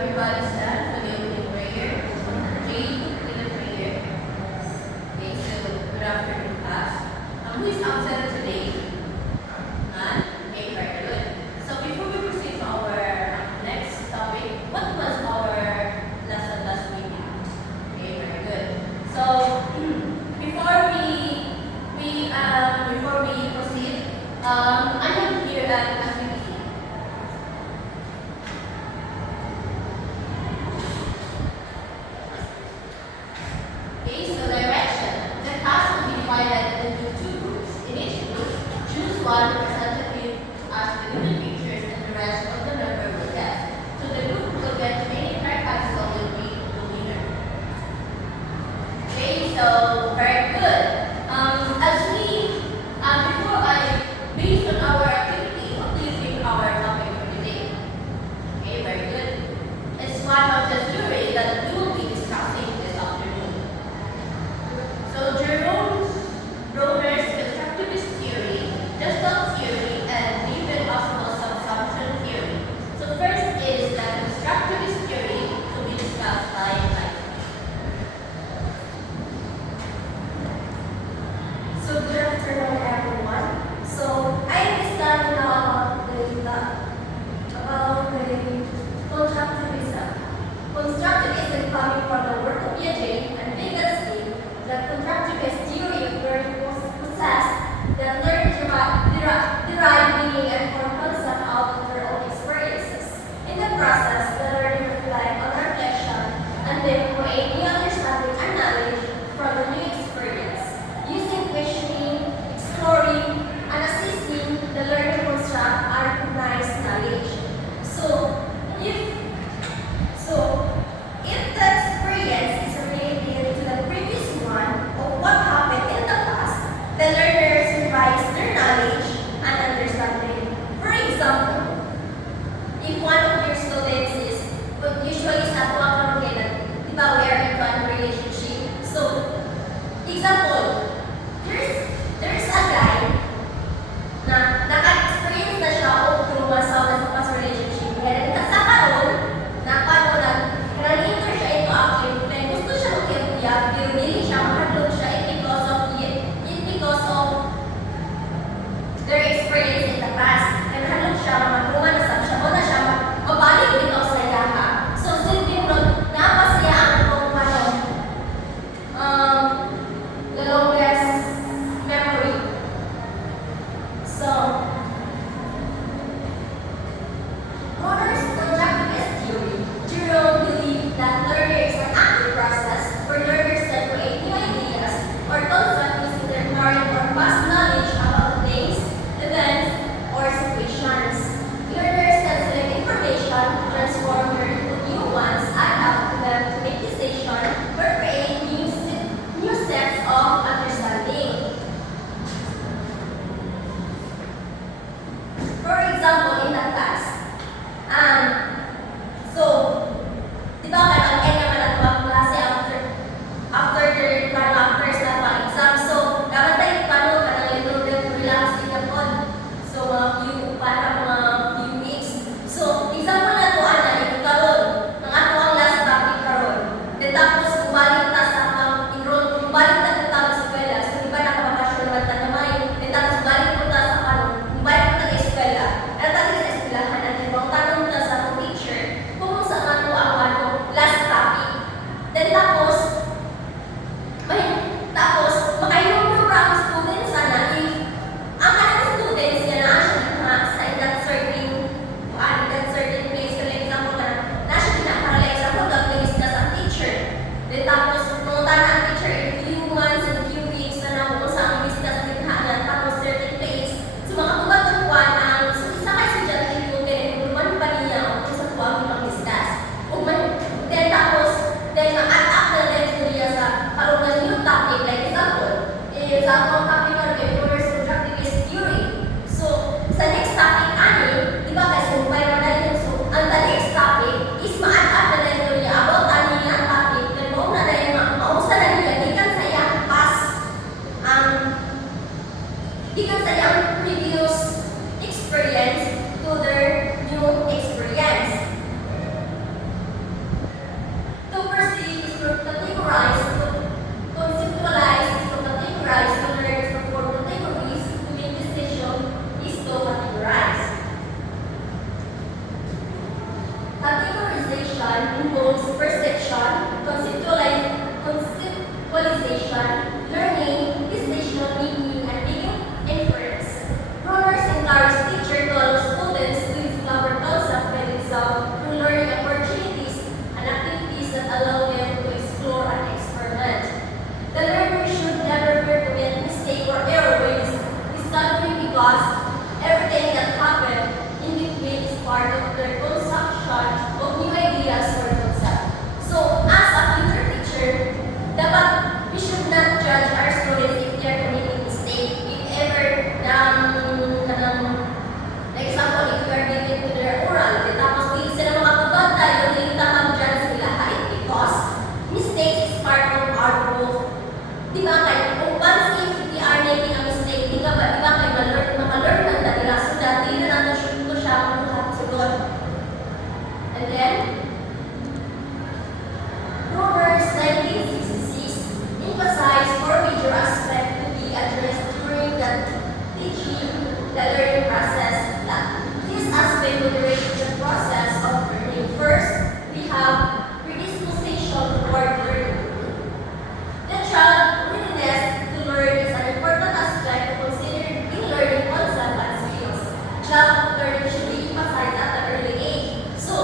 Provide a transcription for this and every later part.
Everybody stand for the opening prayer. Lead in the prayer. Okay, so good afternoon, class. Who is absent today? None? Okay, very good. So before we proceed to our next topic, what was our lesson last week? Okay, very good. So before we proceed, I have here an activity. Okay, so direction. The task will be divided into two groups. In each involves perception, conceptualization, learning, decision making, and making inference. Rulers encourage teachers to allow students to discover concepts by themselves through learning opportunities and activities that allow them to explore and experiment. The learner should never fear to make mistake or error by discovering because everything that happened in between is part of their construction of new ideas or concepts. So, as a future teacher, dapat we should not judge our students if they are committing mistake. If ever, like example, if you are giving to their oral, tapos hindi sila makatutod tayo, hindi judge sila kahit because mistakes is part of our growth. Di ba kayo, kung once if we are making a mistake, di ba kayo maka-learn ng nila so that di na natin siya makuha sunod. And then, Proverbs 19:66 emphasized four major aspects to be addressed during the teaching, the learning process. This aspect moderate the process of learning. First, we have predisposition toward learning. The child's willingness to learn is an important aspect to consider in learning concepts and skills. Child learning should be emphasized at an early age. So,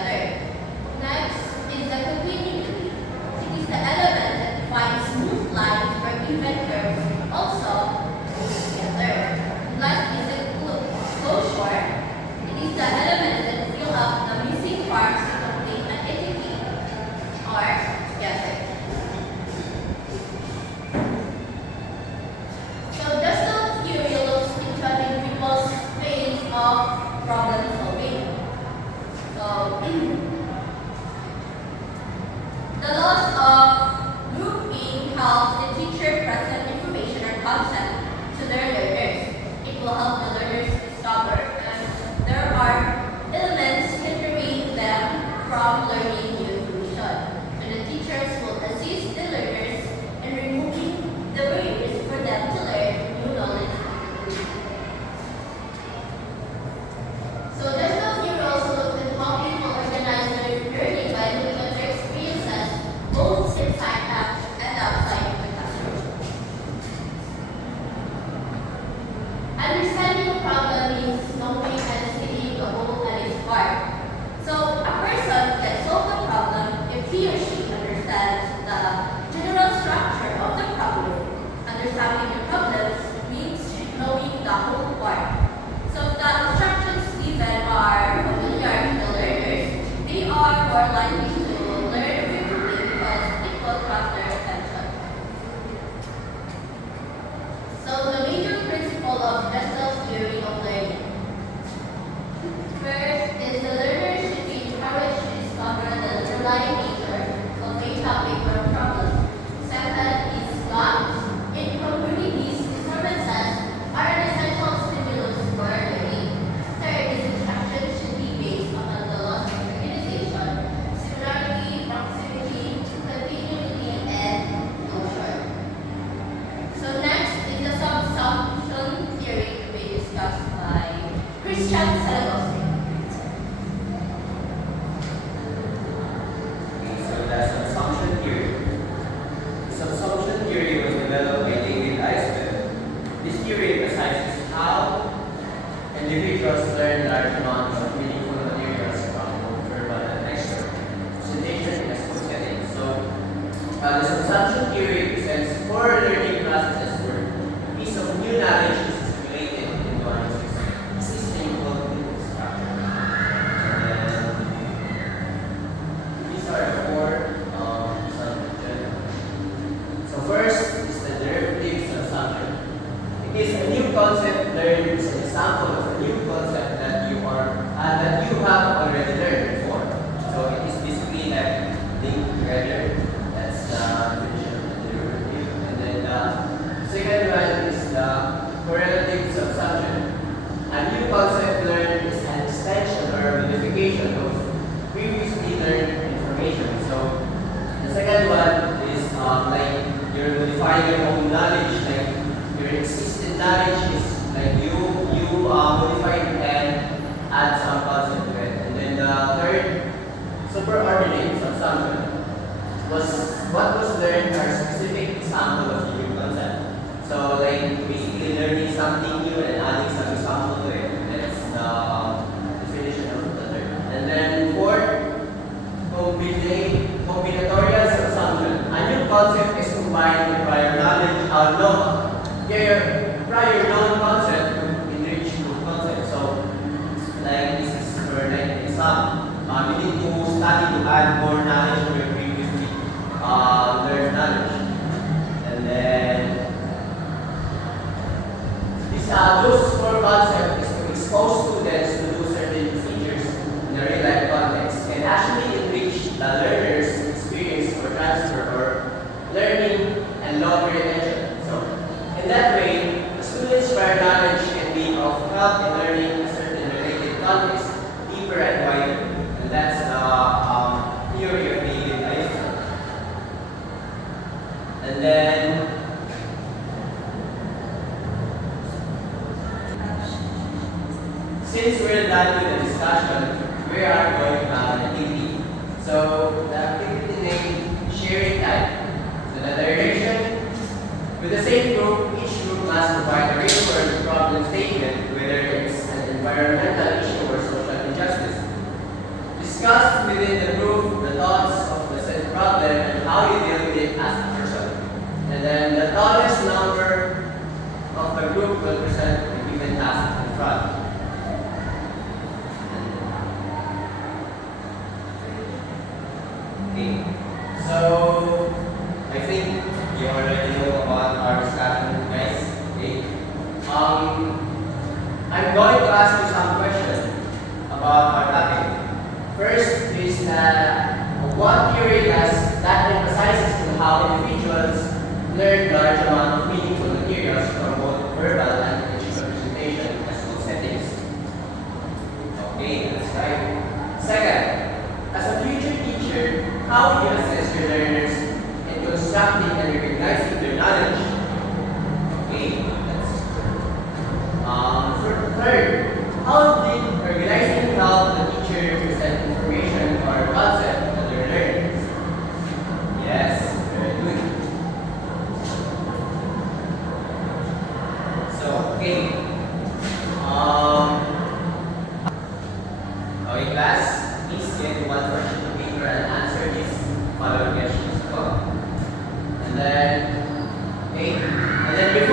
together. Next is the continuity. It is the element that defines smooth lines or even curves also move together. Last is the closure. It is the element that fill up the missing parts to complete an entity or together. So Gestalt theory looks into an individual's phase of problem solving. So the laws of grouping helps the teacher present information or concept to their learners. It will help the learners discover that there are elements hindering them from learning new information. And the teachers will assist the learners in removing the barriers for them to learn new knowledge. So Gestalt theory also looks at how people organize their learning by looking at their experiences both inside and outside of the classroom. Understanding a problem means knowing and seeing the whole and its part. So a person can solve the problem if he or she understands the general structure of the problem. Understanding the problems means knowing the whole part. So if the instructions given are familiar to the learners, they are more likely to learn effectively because it will grab their attention. So the major principle of Gestalt theory of learning. First is the learner should be encouraged to discover the underlying nature of a topic or a problem. Second is gaps in communities' disturbances are an essential stimulus for learning. Third is instruction should be based upon the laws of organization, similarity, proximity, continuity, and closure. So next is the subsumption theory to be discussed by Salagoste. So the subsumption theory. The subsumption theory was developed by Ausubel. This theory emphasizes how individuals learn large amounts of meaningful materials from both verbal and textual presentation in a school setting. So the subsumption theory presents four learning processes where a piece of new knowledge is assimilated into an existing cognitive structure. And these are the four subsumption. So first is the derivative subsumption. It is a new concept learned. It's an example of a new concept that you have already learned before. So it is basically like linked together. That's the definition of the derivative. And then the second one is the correlative subsumption. A new concept learned is an extension or modification of previously learned information. So the second one is like you're modifying your own knowledge, like your existing knowledge is like you modify it and add some concept to it. And then the third, superordinate subsumption, was what was learned are specific example of new concept. So like basically learning something new and adding some example to it. That's the definition of the third. And then fourth, combinatorial subsumption. A new concept is combined with prior knowledge, prior known concept to enrich new concept. So, like this is for like exam. You need to study to add more knowledge to your previously learned knowledge. And then those four concepts is to expose students to do certain procedures in a real life context and actually enrich the learner's experience or transfer or learning and longer retention. So, in that way, the students' prior knowledge can be of help in learning a certain related context deeper and wider. And that's the theory of David Einstein. And then Discuss within the group the thoughts of the said problem and how you deal with it as a person. And then the tallest number of the group will present the given task in front. Okay. So I think you already know about our discussion, guys. Okay. I'm going to ask you some questions about our topic. First is what theory does that emphasizes to how individuals learn large amount of meaningful materials from both verbal and visual representation as school settings? Okay, that's right. Second, as a future teacher, how do you assess your learners in constructing and recognizing their knowledge? Okay, that's third, how did organizing help the teacher present information or concept to their learners? Yes, very good. So, okay. Okay, class, please get one question to paper and answer these following questions. And then, okay, and then before